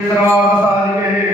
Gracias.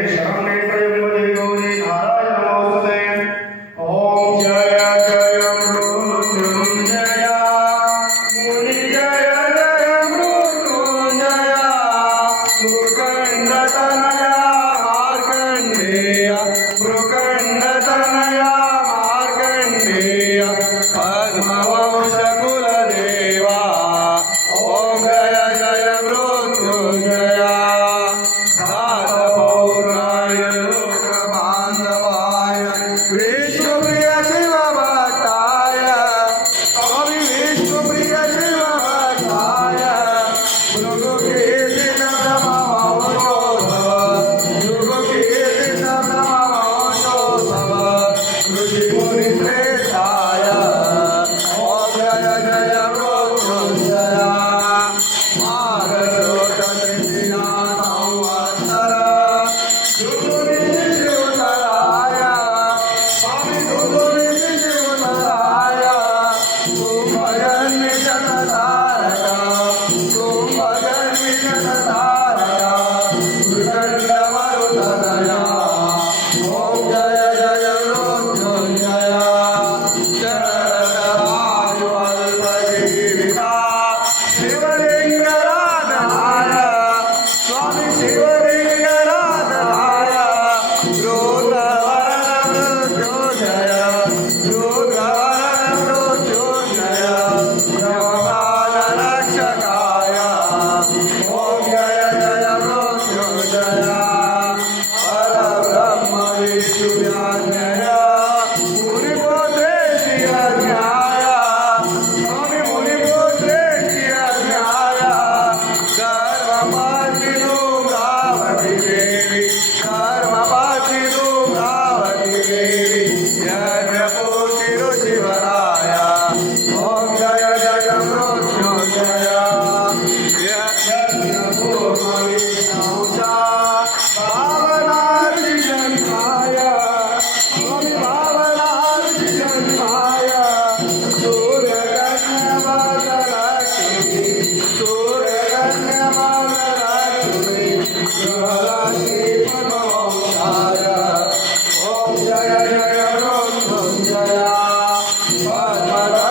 Father.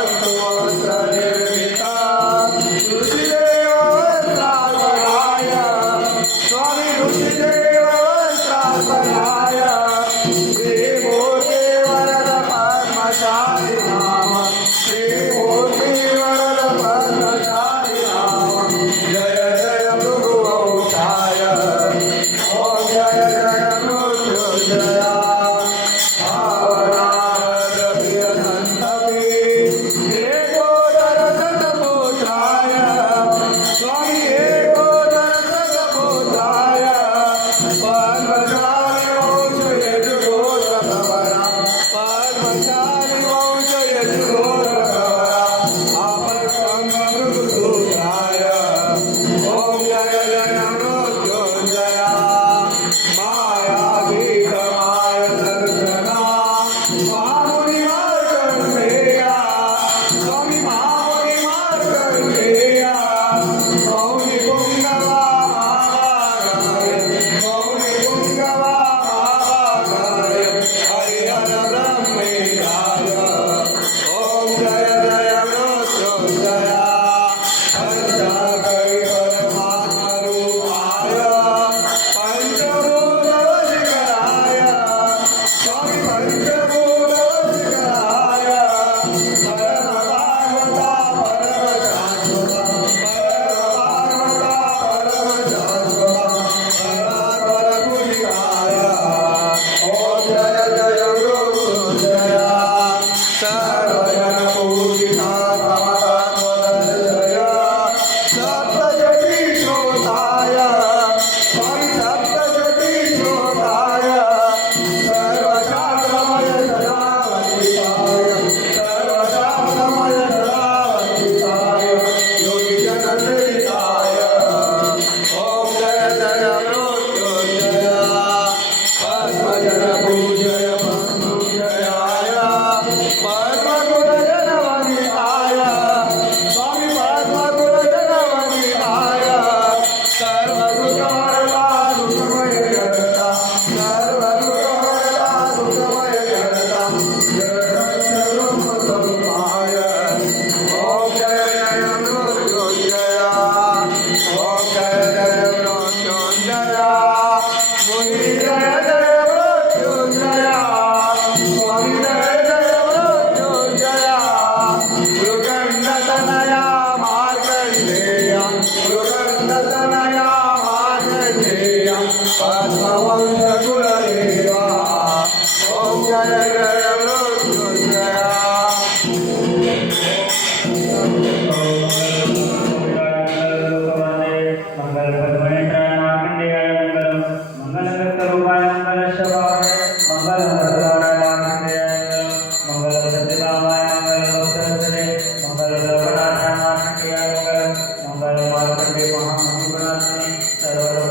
ಸರ್ವ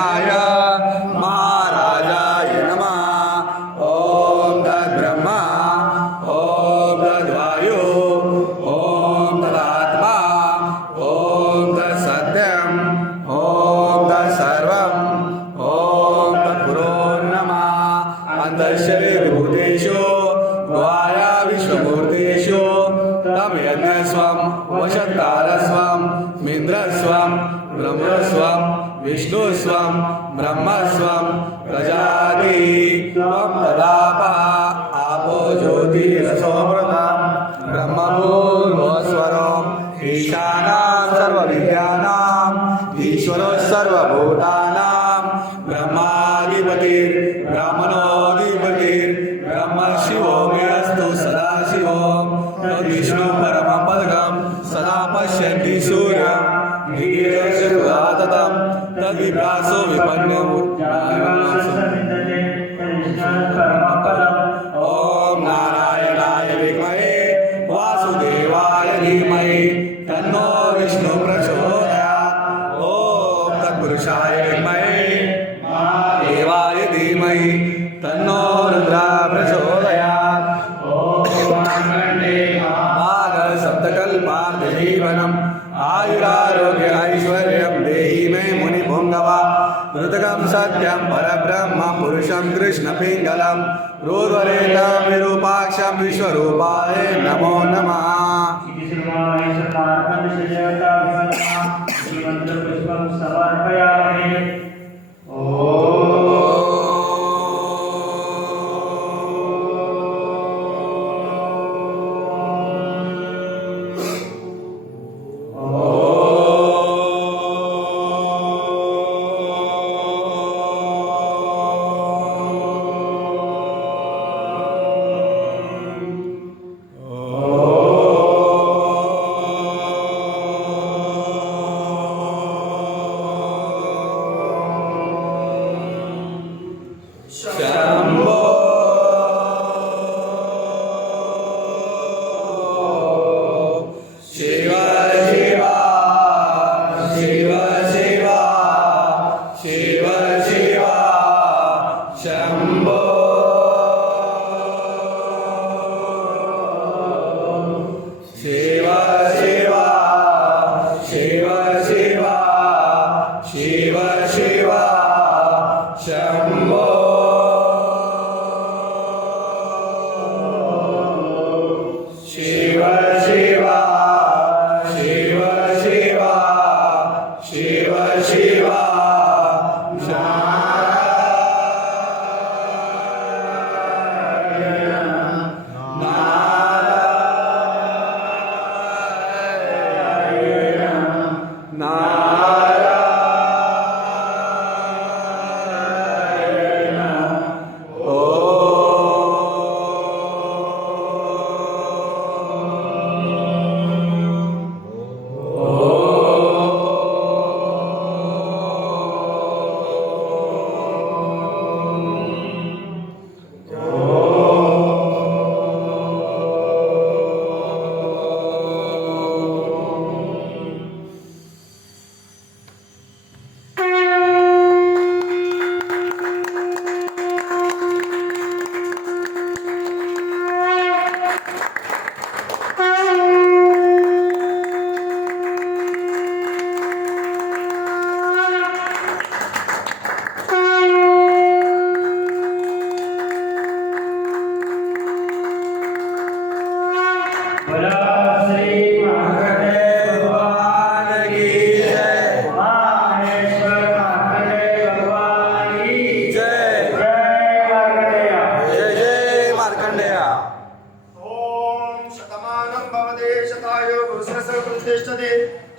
वैष्णवनाय महाराजाय नमः। ॐ तद्ब्रह्मा ॐ तद्वायु, ॐ तदात्मा, ॐ तत्सत्यम् ॐ तत्सर्वम् ॐ तत्पुरो नमः। अन्तःशरीरभूतेषु द्वाया विश्वमूर्तेषु, तं यज्ञस्वं वशत्कारस्वं मिन्द्रस्वं ब्रह्मस्वं विष्णुस्वं ब्रह्मस्वं प्रजाति त्वं तदापः। आपो ज्योतिरसोमृतं ब्रह्मभूर्भुवस्वरम् ईशानां सर्वविद्यानाम् ईश्वरो सर्वभूतानां ब्रह्माधिपतिर्ब्रह्मणोऽधिपतिर्ब्रह्म मुनिपुङ्गवा मृतकं सत्यं परब्रह्म पुरुषं कृष्णपिङ्गलं रोद्वरेतां विरूपाक्षं विश्वरूपाय नमो नमः। शम्भो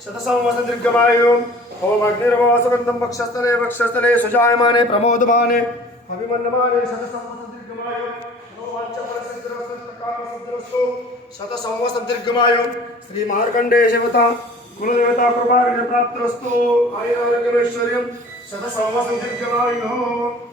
శతసంవసదీర్ఘమాయు ఓం అగ్నిర్వాసవంతం వక్షస్థలే వక్షస్థలే సుజాయమానే ప్రమోదమానే అభిమన్నమానే శతసంవసదీర్ఘమాయు ఓం వాచ్యపరసిద్ధ్రవసంతకామసిద్ధ్రవస్తు శత సంవత్సరం దీర్ఘమాయు. శ్రీ మార్కండే దేవత కులదేవత కృపాగ్ర ప్రాప్తిరస్తు. ఆయురారోగ్యమైశ్వర్యం శత సంవత్సరం దీర్ఘమాయు.